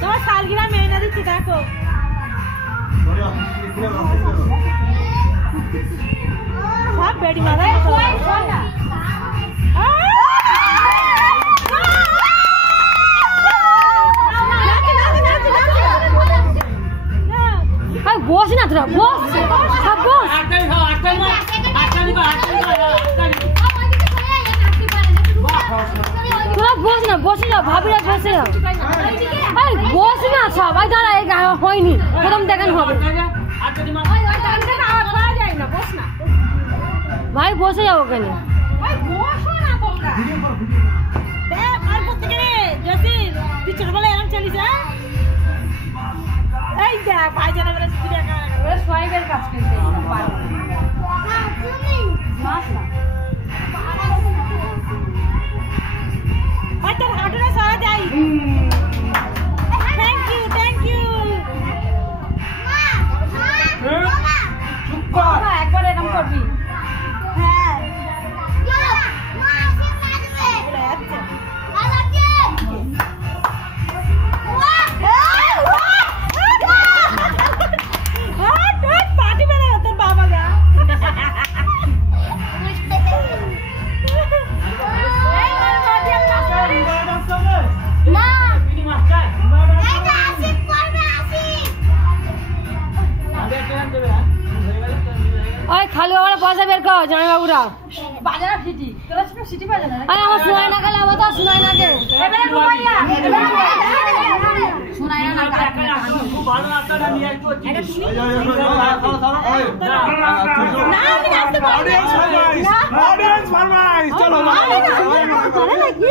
তোমার সালগিরা মেয়ে না দিচ্ছি দেখো সব বেড়ি মারা বস না তোরা বস সব বস তোরা বস না বসে যাও ভাবিরা বসে যাও বস না সবাই দাঁড়া এই হয়নি প্রথম দেখান হবে ভাই বসে যাও ওখানে ছোটবেলায় এরকম চালিস এই দেখ ভাই জানা বলে সোয়াইবের কাজ করতে তোর হাঁটুটা সরা যাই থ্যাংক ইউ একবার এরকম করবি হ্যাঁ খালি বাবা পয়সা বের কর জামাই বাবুরা বাজারে সিটি তোরা সিটি বাজারে আরে আমার শোনাই না গেলে আবার তো শোনাই না গে এবারে রুমাইয়া শোনাই না খুব ভালো নাস্তাটা নিয়ে আসবো এটা তুমি না আমি নাচতে পারি না অডিয়েন্স ফরমাইশ চলো নাকি